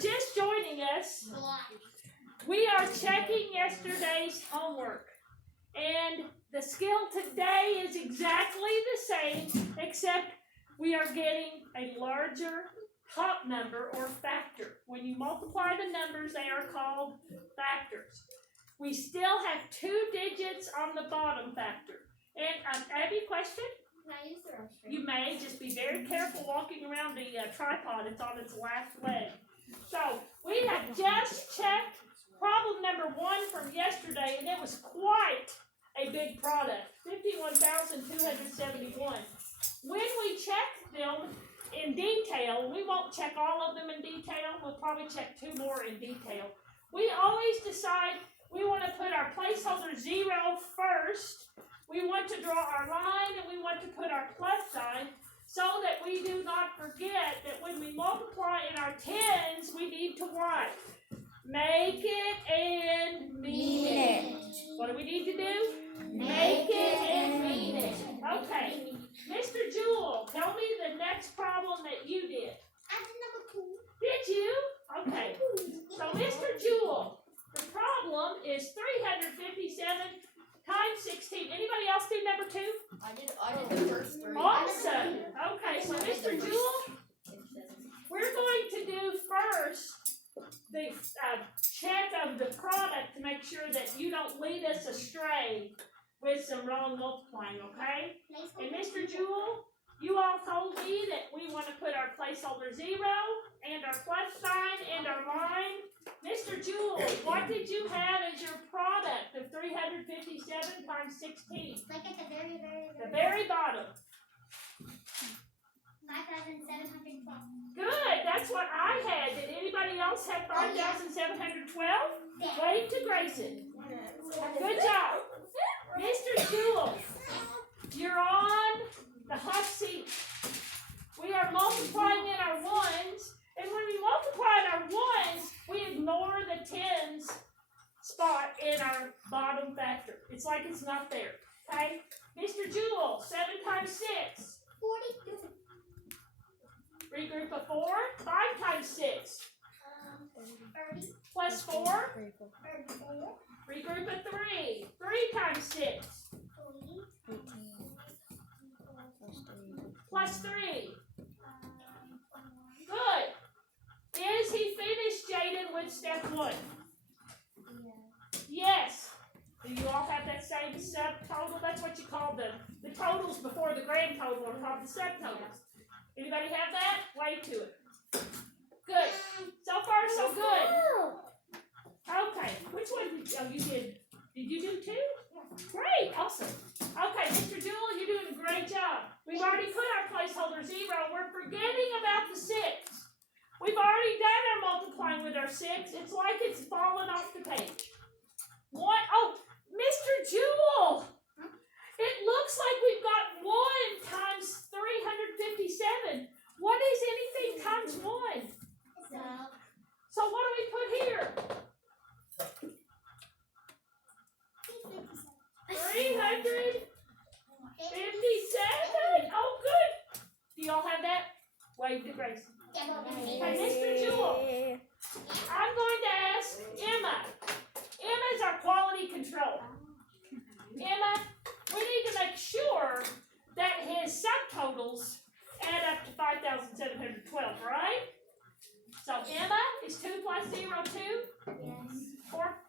just joining us, we are checking yesterday's homework. And the skill today is exactly the same, except we are getting a larger top number or factor. When you multiply the numbers, they are called factors. We still have 2 digits on the bottom factor. And Abby, question? Can I use the restroom? You may. Just be very careful walking around the tripod. It's on its last leg. So we have just checked problem number 1 from yesterday, and it was quite a big product, 51,271. When we check them in detail, we won't check all of them in detail. We'll probably check 2 more in detail. We always decide we want to put our placeholder 0 first. We want to draw our line, and we want to put our plus sign so that we do not forget that when we multiply in our tens, we need to what? Make it and mean it. What do we need to do? Make it and mean it. Okay. Mr. Jewel, tell me the next problem that you did. I did number 2. Did you? Okay. So, Mr. Jewel, the problem is 357 times 16. Anybody else do number 2? I did the first 3. Awesome. Okay, so Mr. Jewel, we're going to do first the check of the product to make sure that you don't lead us astray with some wrong multiplying, okay? And Mr. Jewel, you all told me that we want to put our placeholder 0 and our plus sign and our line. Mr. Jewel, what did you have as your product of 357 times 16? Like at the very The very bottom. 5,712. Good, that's what I had. Did anybody else have 5,712? Wave to Grayson. Good job. Mr. Jewel, you're on the hot seat. We are multiplying in our ones, and when we multiply in our ones, we ignore the tens spot in our bottom factor. It's like it's not there, okay? Mr. Jewel, 7 times 6. 42. Regroup of 4. 5 times 6. 30. Plus 4. 34. Regroup of 3. 3 times 6. 3. Plus 3. Good. Is he finished, Jaden, with step 1? Yes. Do you all have that same subtotal? That's what you call the totals before the grand total are called the subtotals. Anybody have that? Wave to it. Good. So far, so good. Okay. Which one did you did? Did you do 2? Great. Awesome. Okay, Mr. Jewel, you're doing a great job. We've already put our placeholder 0. We're forgetting about the 6. We've already done our multiplying with our 6. It's like it's fallen off the page. What? Oh, Mr. Jewel! It looks like we've got 1 times 357. What is anything times 1? So what do we put here? 357? Oh, good. Do y'all have that? Wave to Grace. Hey, Mr. Jewel, I'm going to ask Emma. Emma's our quality control. Emma, we need to make sure that his subtotals add up to 5,712, right? So Emma is 2 plus 0, 2? Yes.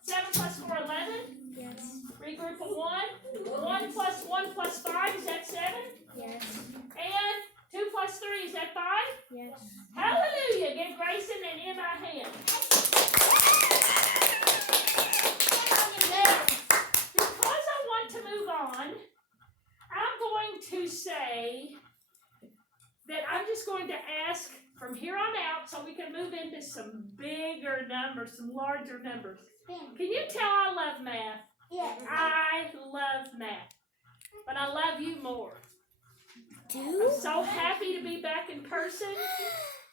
7 plus 4, 11? Yes. Regroup of 1. 1 plus 1 plus 5, is that 7? Yes. And 2 plus 3, is that 5? Yes. Hallelujah! Give Grayson and Emma a hand. Now, because I want to move on, I'm going to say that I'm just going to ask from here on out so we can move into some bigger numbers, some larger numbers. Can you tell I love math? Yes. I love math, but I love you more. Do? I'm so happy to be back in person.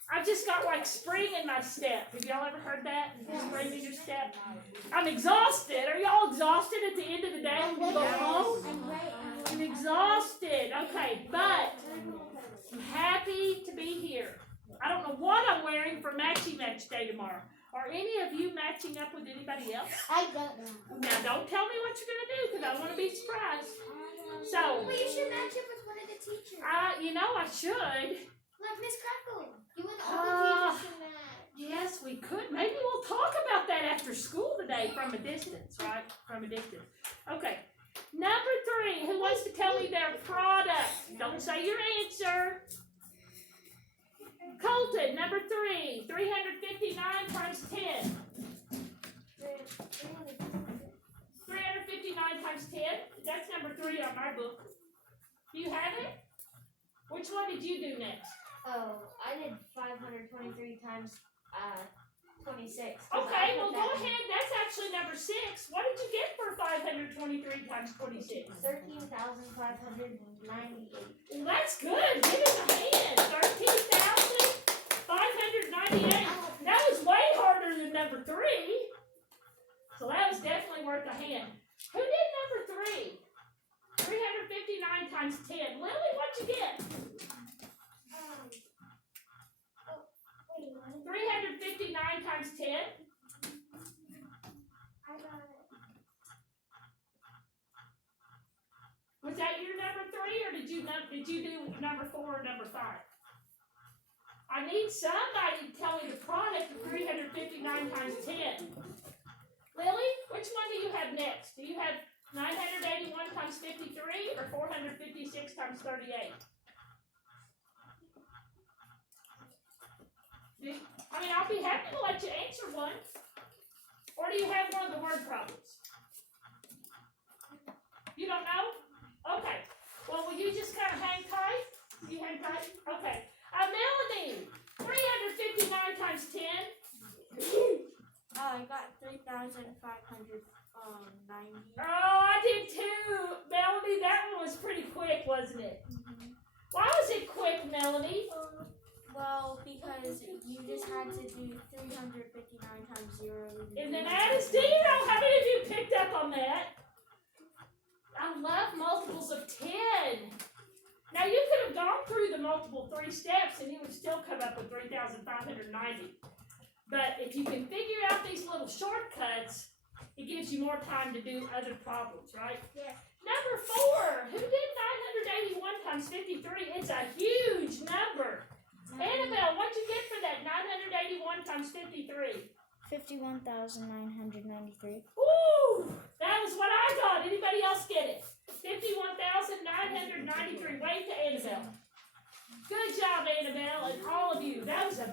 I've just got like spring in my step. Have y'all ever heard that? Spring in your step? I'm exhausted. Are y'all exhausted at the end of the day when you go home? I'm exhausted. Okay, but I'm happy to be here. I don't know what I'm wearing for Matchy Match match day tomorrow. Are any of you matching up with anybody else? I don't know. Now, don't tell me what you're gonna do, because I want to be surprised. So, Well, you should match up with one of the teachers. you know, I should. Like Miss Crackle. You and the Uh, other teachers should match. Yes, we could. Maybe we'll talk about that after school today from a distance, right? From a distance. Okay. Number 3, who wants to tell me their product? Don't say your answer. Colton, number 3, 359 times 10. 359 times 10. That's number 3 on my book. Do you have it? Which one did you do next? Oh, I did 523 times 26. Okay, well go ahead. That's actually number 6. What did you get for 523 times 26? 13,598. Well, that's good. Give it a hand. 13,598. That was way harder than number 3. So that was definitely worth a hand. Who did number 3? 359 times 10. Lily, what'd you get? 359 times 10. Was that your number 3, or did you do number 4 or number 5? I need somebody to tell me the product of 359 times 10. Lily, which one do you have next? Do you have 981 times 53 or 456 times 38? I'll be happy to let you answer one. Or do you have one of the word problems? You don't know? Okay. Well, will you just kind of hang tight? You hang tight? Okay. Melanie, 359 times 10. I got 3,590. Oh, I did too. Melanie, that one was pretty quick, wasn't it? Why was it quick, Melanie? Well, because you just had to do 359 times 0. And then add a 0. How many of you picked up on that? I love multiples of 10. Now, you could have gone through the multiple 3 steps and you would still come up with 3,590. But if you can figure out these little shortcuts, it gives you more time to do other problems, right? Yes. Number 4. Who did 981 times 53? It's a huge number. Annabelle, what'd you get for that 981 times 53? 51,993. Ooh, that was what I got. Anybody else get it? 51,993. Wave to Annabelle. Good job, Annabelle, and all of you. That was the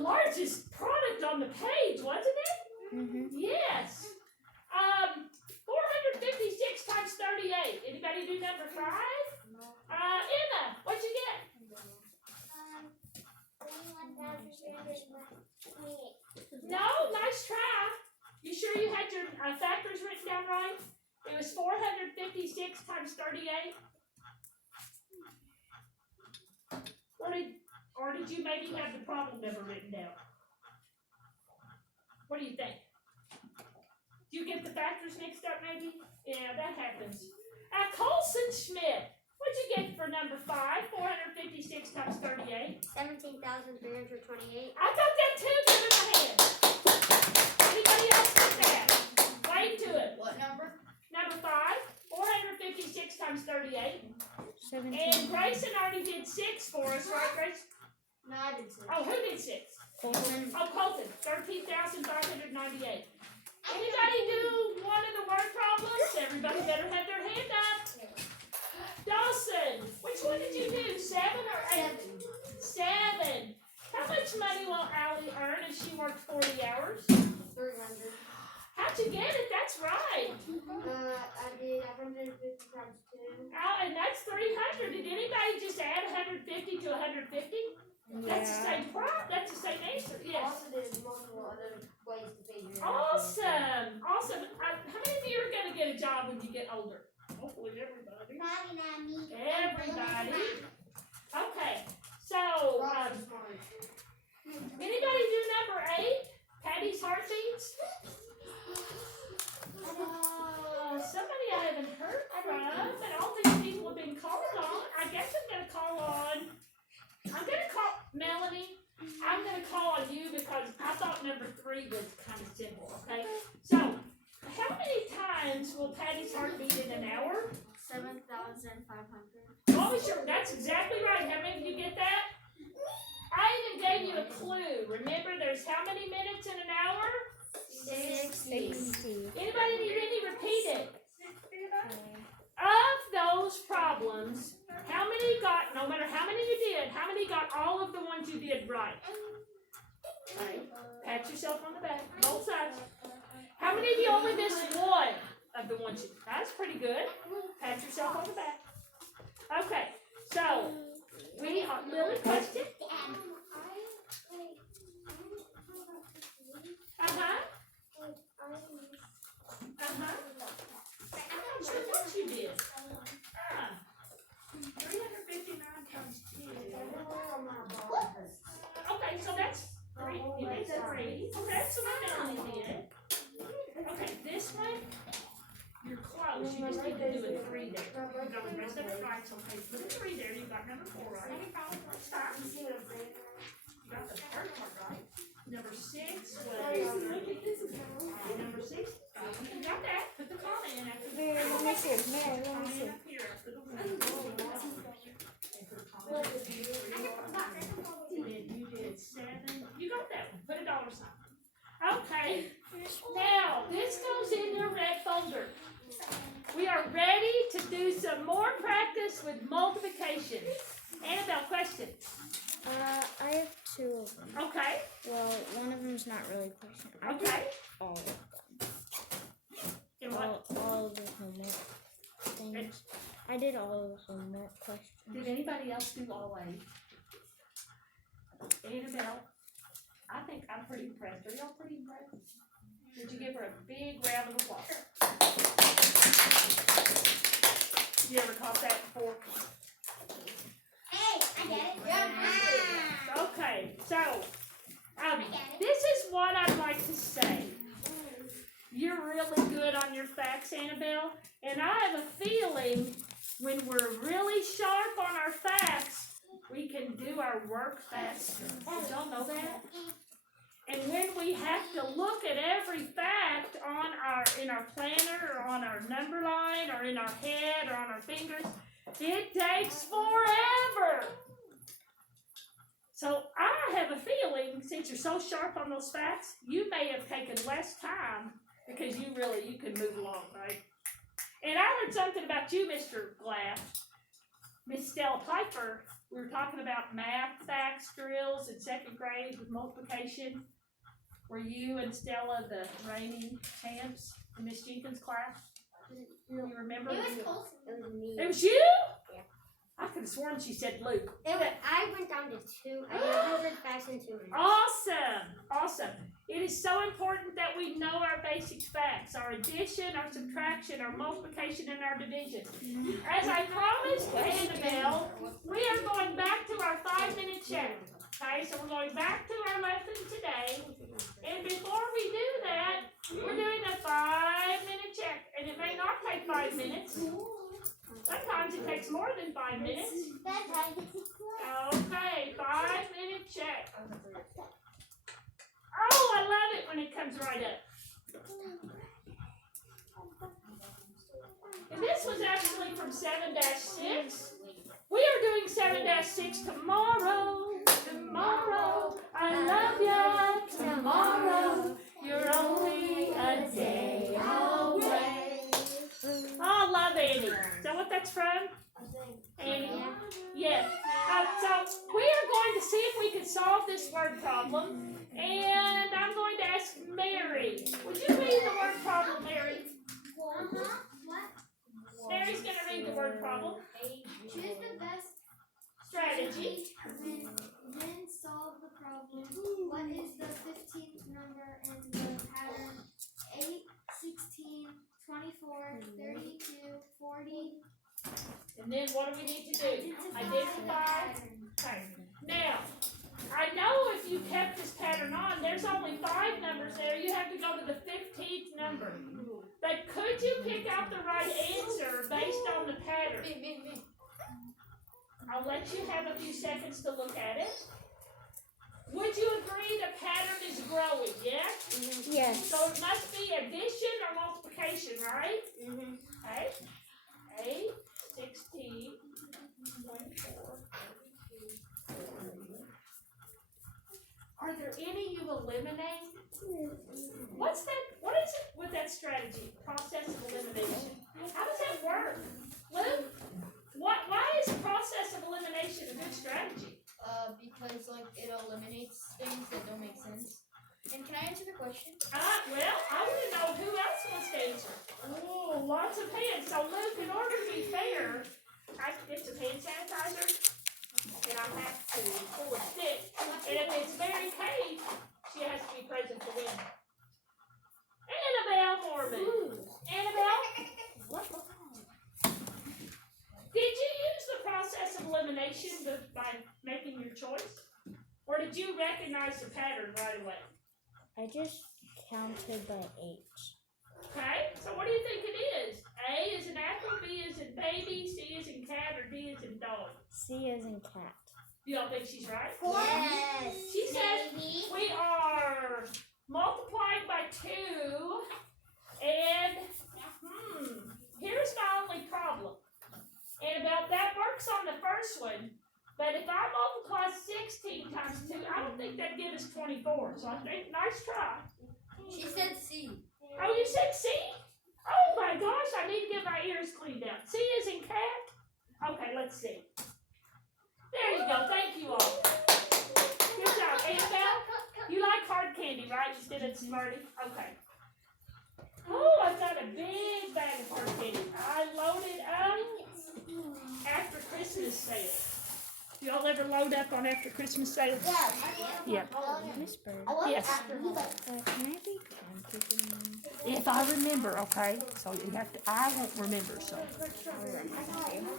largest product on the page, wasn't it? Mm-hmm. Yes. 456 times 38. Anybody do number 5? Emma, what'd you get? 21,328. No, nice try. You sure you had your factors written down right? It was 456 times 38. Or did you maybe have the problem number written down? What do you think? Do you get the factors mixed up maybe? Yeah, that happens. Colson Schmidt, what'd you get for number 5? 456 times 38. 17,328. I got that too. Give him a hand. Anybody else get that? Wave to it. What number? Number 5, 456 times 38. 17. And Grayson already did 6 for us, right, Grace? No, I did 6. Oh, who did 6? Colton. Oh, Colton, 13,598. Anybody do one of the word problems? Everybody better have their hand up. Dawson, which one did you do? 7 or 8? 7. How much money will Allie earn if she worked 40 hours? 300. How'd you get it? That's right. I did 150 times 2. Oh, and that's 300. Did anybody just add 150 to 150? That's the same problem. That's the same answer. Yes. Also, there's multiple other ways to figure it out. Awesome. Awesome. How many of you are going to get a job when you get older? Hopefully everybody. Everybody. Okay. So, anybody do number 8? Patty's heartbeats? Somebody I haven't heard from, and all these people have been called on. I guess I'm going to call Melanie. I'm going to on you because I thought number 3 was kind of simple, okay? So, how many times will Patty's heart beat in an hour? 7,500. What was your, that's exactly right. How many of you get that? I even gave you a clue. Remember, there's how many minutes in an hour? 60. Anybody need any repeat it? Of those problems, how many got, no matter how many you did, how many got all of the ones you did right? Right. Pat yourself on the back, both sides. How many of you only missed one of the ones you, that's pretty good. Pat yourself on the back. Okay, so, we are, Lily, question? Uh-huh. Uh-huh. I'm not sure what you did. Ah. 359 times 2. Okay, so that's 3. You did 3. Okay, that's what I only did. Okay, this one, you're close. You just need to do a 3 there. You got the rest of it right, so okay, put a 3 there. You got number 4 right. That's fine. You got the first part right. Number 6 was number 6. You got that. Put the comma in after the Mary, let me see. Mary, let me see. up here after the word. And put a comma in. And then you did 7. You got that one. Put a dollar sign. Okay. Now this goes in your red folder. We are ready to do some more practice with multiplication. Annabelle, question. I have 2 of them. Okay. Well, one of them's not really a question. I did Okay. all of them. And what? All of the homework things. I did all of the homework questions. Did anybody else do all 8? Annabelle, I think I'm pretty impressed. Are y'all pretty impressed? Would you give her a big round of applause? You ever caught that before? Hey, I get it. Okay, so this is what I'd like to say. You're really good on your facts, Annabelle, and I have a feeling when we're really sharp on our facts, we can do our work faster. Did y'all know that? And when we have to look at every fact on in our planner or on our number line or in our head or on our fingers, it takes forever. So I have a feeling, since you're so sharp on those facts, you may have taken less time because you can move along, right? And I learned something about you, Mr. Glass. Miss Stella Piper, we were talking about math facts drills in 2nd grade with multiplication. Were you and Stella the reigning champs in Miss Jenkins' class? You remember? It was Colson. It was me. It was you? Yeah. I could have sworn she said Luke. I went down to 2. I got 100 facts in 2 minutes. Awesome! Awesome. It is so important that we know our basic facts, our addition, our subtraction, our multiplication, and our division. As I promised Annabelle, we are going back to our 5-minute check. Okay, so we're going back to our lesson today. And before we do that, we're doing a 5-minute check. And it may not take 5 minutes. Sometimes it takes more than 5 minutes. Okay, 5-minute check. Oh, I love it when it comes right up. And this was actually from 7-6. We are doing 7-6 tomorrow. Tomorrow, I love ya. Tomorrow, you're only a day away. Oh, I love Annie. Is that what that's from? Annie? Yes. So we are going to see if we can solve this word problem. And I'm going to ask Mary. Would you read the word problem, Mary? Mary's going to read the word problem. Choose the best Strategy. then solve the problem. What is the 15th number in the pattern? 8, 16, 24, 32, 40. And then what do we need to do? Identify. Okay. Now, I know if you kept this pattern on, there's only 5 numbers there. You have to go to the 15th number. But could you pick out the right answer based on the pattern? I'll let you have a few seconds to look at it. Would you agree the pattern is growing, yes? Yes. So it must be addition or multiplication, right? Mm-hmm. Okay. 8, 16, 24, 32. Are there any you eliminate? What's that? What is it with that strategy? Process of elimination. How does that work? Luke, why is process of elimination a good strategy? Because like it eliminates things that don't make sense. And can I answer the question? Well, I want to know who else wants to answer. Oh, lots of hands. So Luke, in order to be fair, I have to get some hand sanitizer, and I have to pull a stick. And if it's Mary Kay, she has to be present to win. Annabelle Mormon. Annabelle, did you use the process of elimination by making your choice? Or did you recognize the pattern right away? I just counted by H. Okay, so what do you think it is? A is in apple, B is in baby, C is in cat, or D is in dog? C is in cat. You don't think she's right? Yes. She says we are multiplying by 2, and here's my only problem. Annabelle, that works on the first one, but if I multiply 16 times 2, I don't think that'd give us 24. So I think, nice try. She said C. Oh, you said C? Oh my gosh, I need to get my ears cleaned out. C is in cat? Okay, let's see. There you go, thank you all. Good job. Annabelle, you like hard candy, right? Instead of Smarty? Okay. Oh, I've got a big bag of hard candy. I loaded up after Christmas sale. Y'all ever load up on after Christmas sale? Yeah. Miss Bird. Yes. Can I be timekeeping now? If I remember, okay? So you have to, I won't remember, so.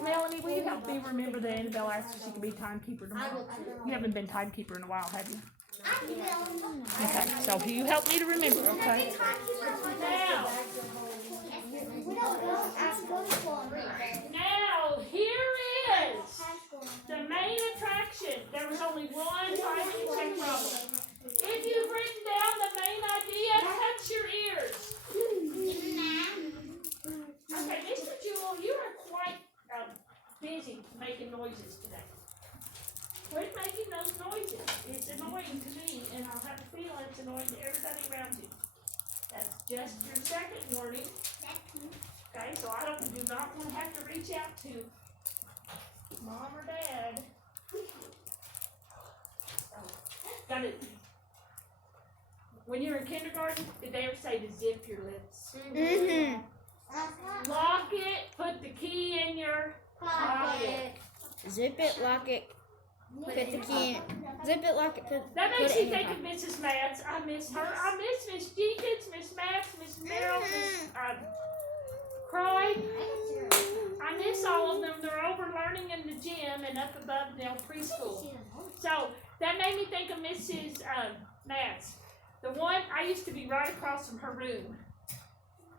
Melanie, will you help me remember that Annabelle asked if she could be timekeeper tomorrow? You haven't been timekeeper in a while, have you? Okay, so you help me to remember, okay? Now, here is the main attraction. There was only one time you check problem. If you've written down the main idea, touch your ears. Okay, Mr. Jewel, you are quite busy making noises today. Quit making those noises. It's annoying to me, and I'll have a feeling it's annoying to everybody around you. That's just your second warning. Okay, so I do not want to have to reach out to mom or dad. Got it. When you were in kindergarten, did they ever say to zip your lips? Mm-hmm. Lock it, put the key in your pocket. Zip it, lock it, put the key in. Zip it, lock it, That put makes it me in your think of pocket. Mrs. Matz. I miss her. I miss Miss Jenkins, Miss Matz, Miss Merrill, Miss Croy. I miss all of them. They're over learning in the gym and up above now preschool. So that made me think of Mrs. Matz. The one, I used to be right across from her room.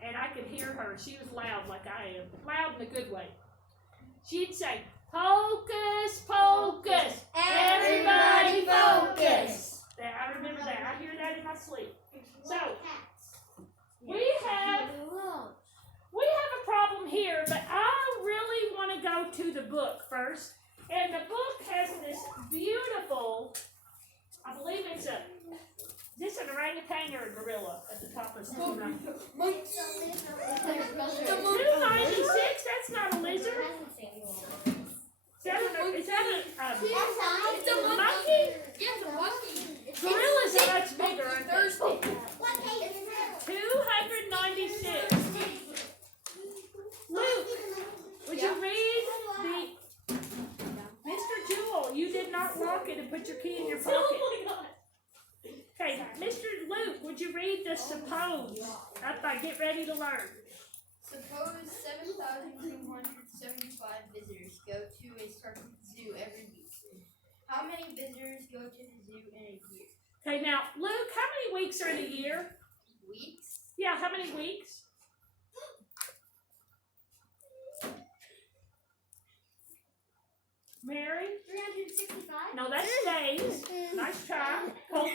And I could hear her. She was loud like I am. Loud in a good way. She'd say, "Hocus pocus, everybody focus." I remember that. I hear that in my sleep. So, we have a problem here, but I really want to go to the book first. And the book has this beautiful, I believe it's is this an orangutan or a gorilla at the top of the screen? 296, that's not a lizard. Is that a monkey? Yes, a monkey. Gorillas are much bigger, aren't they? Thirsty. 296. Luke, would you read the... Mr. Jewel, you did not lock it and put your key in your pocket. Okay, Mr. Luke, would you read the suppose up by Get Ready to Learn? Suppose 7,275 visitors go to a certain zoo every week. How many visitors go to the zoo in a year? Okay, now, Luke, how many weeks are in a year? Weeks? Yeah, how many weeks? Mary? 365. No, that's days. Nice try. Colton?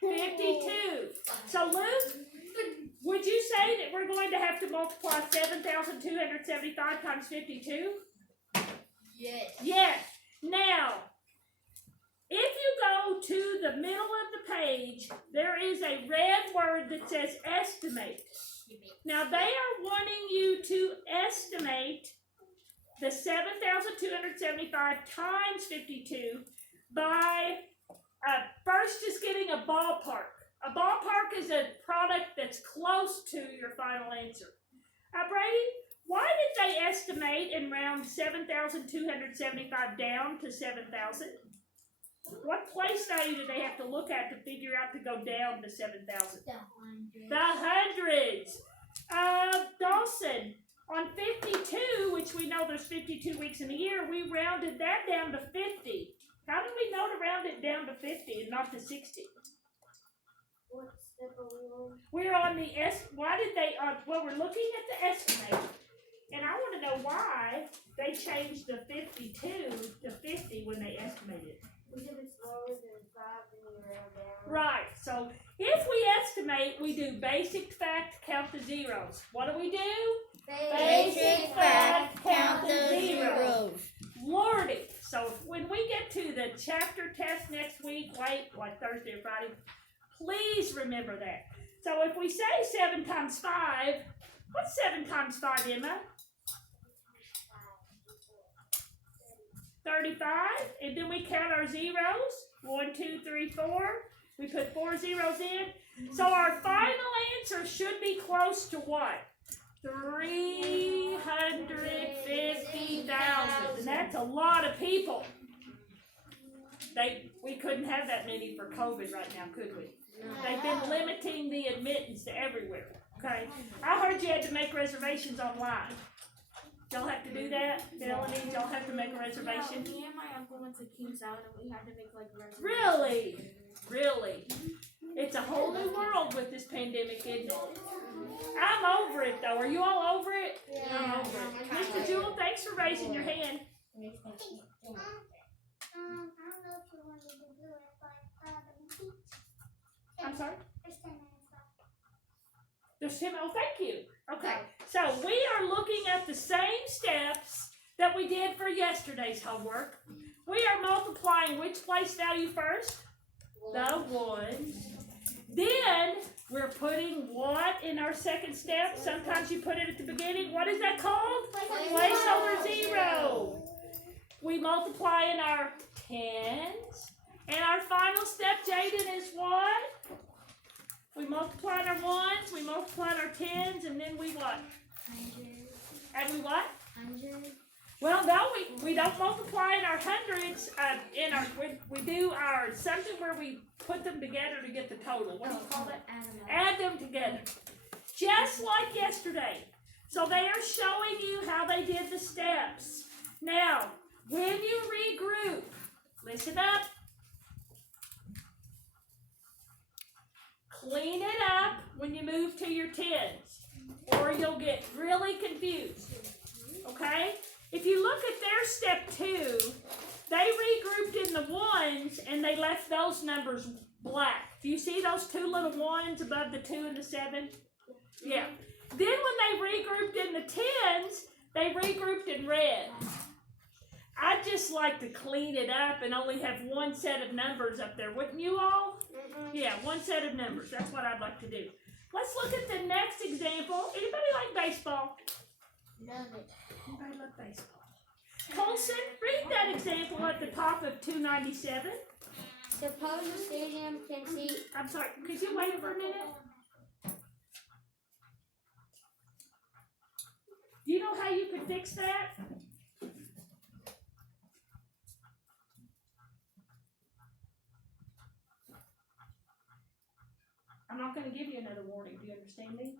52. So Luke, would you say that we're going to have to multiply 7,275 times 52? Yes. Yes. Now, if you go to the middle of the page, there is a red word that says estimate. Now, they are wanting you to estimate the 7,275 times 52 by first just getting a ballpark. A ballpark is a product that's close to your final answer. Brady, why did they estimate and round 7,275 down to 7,000? What place value do they have to look at to figure out to go down to 7,000? The hundreds. Dawson, on 52, which we know there's 52 weeks in a year, we rounded that down to 50. How did we know to round it down to 50 and not to 60? What step are we on? We're on the why did they, well, we're looking at the estimate, and I want to know why they changed the 52 to 50 when they estimated. Because if it's lower than 5, then you round down. Right, so if we estimate, we do basic fact, count the zeros. What do we do? Basic fact, count the zeros. Lordy. So when we get to the chapter test next week, like Thursday or Friday, please remember that. So if we say 7 times 5, what's 7 times 5, Emma? 35, and then we count our zeros. 1, 2, 3, 4. We put 4 zeros in. So our final answer should be close to what? 350,000. And that's a lot of people. We couldn't have that many for COVID right now, could we? They've been limiting the admittance to everywhere. Okay? I heard you had to make reservations online. Y'all have to do that? Melanie, y'all have to make a reservation? Me and my uncle went to King's Island and we had to make like reservations. Really? Really? It's a whole new world with this pandemic, isn't it? I'm over it though. Are you all over it? I'm over it. Mr. Jewel, thanks for raising your hand. I don't know if you wanted to do it, but I'm sorry? there's 10 minutes left. There's 10. Oh, thank you. Okay. So we are looking at the same steps that we did for yesterday's homework. We are multiplying which place value first? The ones. Then we're putting what in our second step? Sometimes you put it at the beginning. What is that called? Placeholder zero. We multiply in our tens. And our final step, Jaden, is what? We multiply our ones, we multiply our tens, and then we what? 100. And we what? 100. Well, no, we don't multiply in our hundreds. We do our something where we put them together to get the total. What do you call that? Add them together, just like yesterday. So they are showing you how they did the steps. Now, when you regroup, listen up. Clean it up when you move to your tens, or you'll get really confused. Okay? If you look at their step 2, they regrouped in the ones and they left those numbers black. Do you see those 2 little ones above the 2 and the 7? Yeah. Then when they regrouped in the tens, they regrouped in red. I'd just like to clean it up and only have one set of numbers up there, wouldn't you all? Yeah, one set of numbers. That's what I'd like to do. Let's look at the next example. Anybody like baseball? Love it. Anybody love baseball? Colson, read that example at the top of 297. Suppose a stadium can seat. I'm sorry, could you wait for a minute? Do you know how you could fix that? I'm not going to give you another warning. Do you understand me?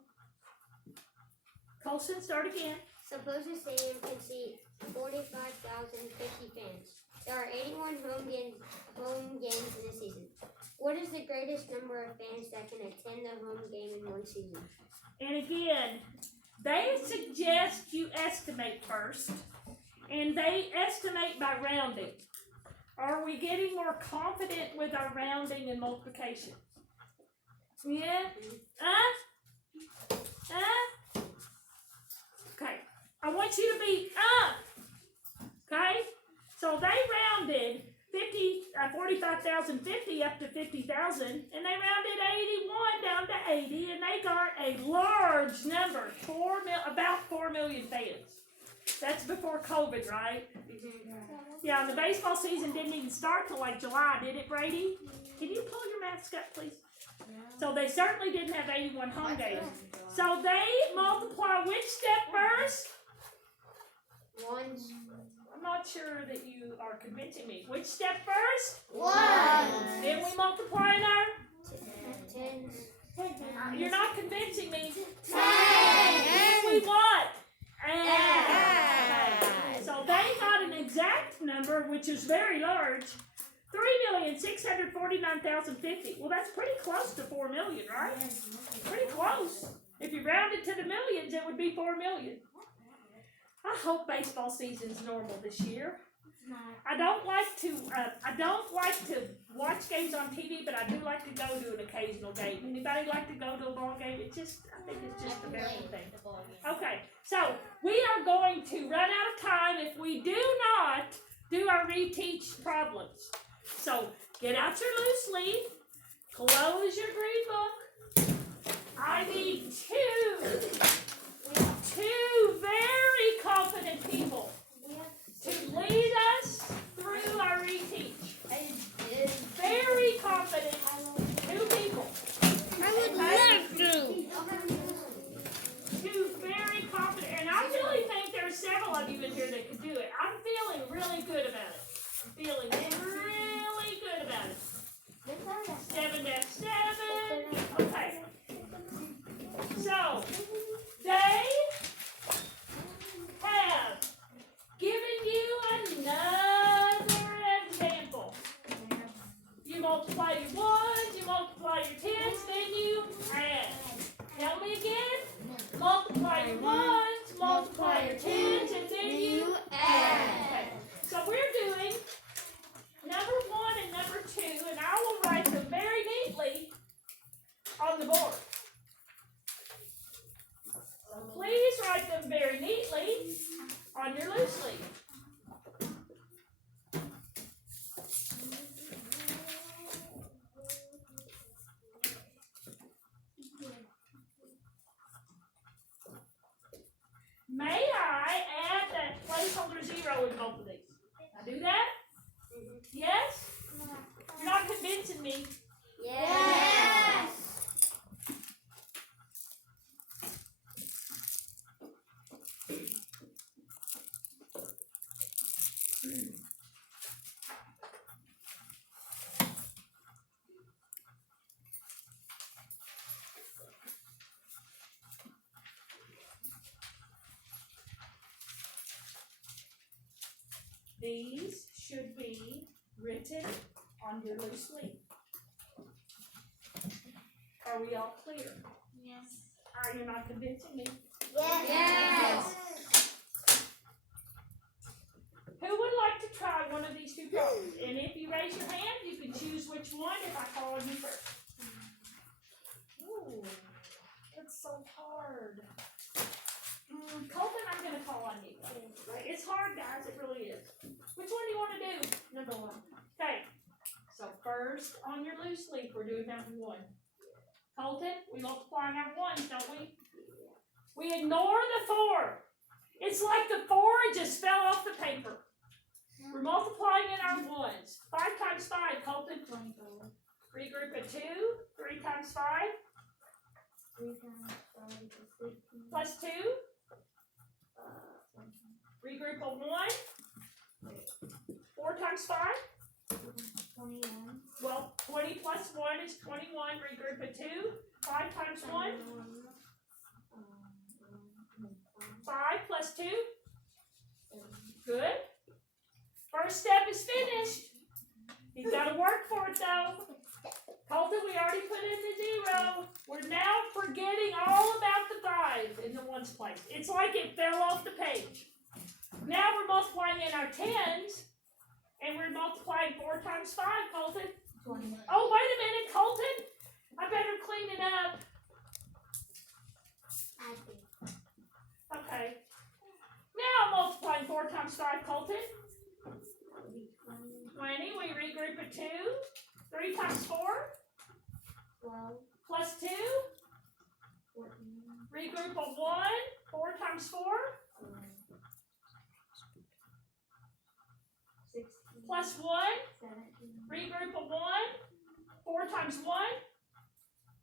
Colson, start again. Suppose a stadium can seat 45,050 fans. There are 81 home games in a season. What is the greatest number of fans that can attend a home game in one season? And again, they suggest you estimate first. and they estimate by rounding. Are we getting more confident with our rounding and multiplication? Yeah? Okay. I want you to be okay? So they rounded 45,050 up to 50,000, and they rounded 81 down to 80, and they got a large number, about 4 million fans. That's before COVID, right? Yeah, and the baseball season didn't even start till like July, did it, Brady? Can you pull your mask up, please? So they certainly didn't have 81 home games. So they multiply which step first? Ones. I'm not sure that you are convincing me. Which step first? Ones. Then we multiply in our... Tens. You're not convincing me. Tens. Then we what? Add. So they got an exact number, which is very large. 3,649,050. Well, that's pretty close to 4 million, right? Pretty close. If you round it to the millions, it would be 4 million. I hope baseball season's normal this year. I don't like to watch games on TV, but I do like to go to an occasional game. Anybody like to go to a ball game? I think it's just a very good thing. Okay, so we are going to run out of time if we do not do our reteach problems. So get out your loose leaf, close your green book. I need two very confident people to lead us through our reteach. Very confident 2 people. I would love to. Two very confident, and I really think there's several of you in here that can do it. I'm feeling really good about it. I'm feeling really good about it. 7-7. Okay. So, they have given you another example. You multiply your ones, you multiply your tens, then you add. Tell me again. Multiply your ones, multiply your tens, and then you add. Okay. So we're doing number 1 and number 2, and I will write them very neatly on the board. So please write them very neatly on your loose leaf. May I add that placeholder 0 in both of these? I do that? Yes? You're not convincing me. Yes. These should be written on your loose leaf. Are we all clear? Yes. Are you not convincing me? Yes. Who would like to try one of these 2 problems? And if you raise your hand, you can choose which one if I call on you first. Ooh, that's so hard. Colton, I'm going to call on you. It's hard, guys. It really is. Which one do you want to do? Number 1. Okay. So first on your loose leaf, we're doing number 1. Colton, we multiply our 1s, don't we? We ignore the 4. It's like the 4 just fell off the paper. We're multiplying in our 1s. 5 times 5, Colton. 24. Regroup of 2. 3 times 5. 3 times 5 is 15. Plus 2. Regroup of 1. 4 times 5. 21. Well, 20 plus 1 is 21. Regroup of 2. 5 times 1. 5 plus 2. Good. First step is finished. You've got to work for it though. Colton, we already put in the 0. We're now forgetting all about the 5 in the 1's place. It's like it fell off the page. Now we're multiplying in our tens, and we're multiplying 4 times 5, Colton. 20. Oh, wait a minute, Colton. I better clean it up. I think. Okay. Now I'm multiplying 4 times 5, Colton. 20. We regroup a 2. 3 times 4. 12. Plus 2. 14. Regroup a 1. 4 times 4. 16. Plus 1. 17. Regroup a 1. 4 times 1.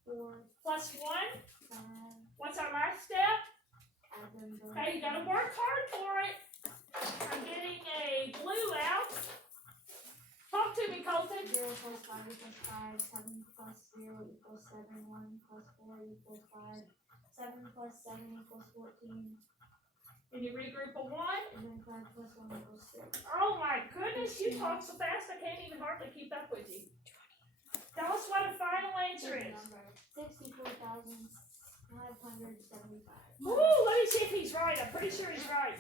4. Plus 1. 5. What's our last step? Add them both. Hey, you gotta work hard for it. I'm getting a blue out. Talk to me, Colton. 0 plus 5 equals 5. 7 plus 0 equals 7. 1 plus 4 equals 5. 7 plus 7 equals 14. And you regroup a 1. And then 5 plus 1 equals 6. Oh my goodness, you talk so fast I can't even hardly keep up with you. Tell us what a final answer is. 64,575. Woo, let me see if he's right. I'm pretty sure he's right.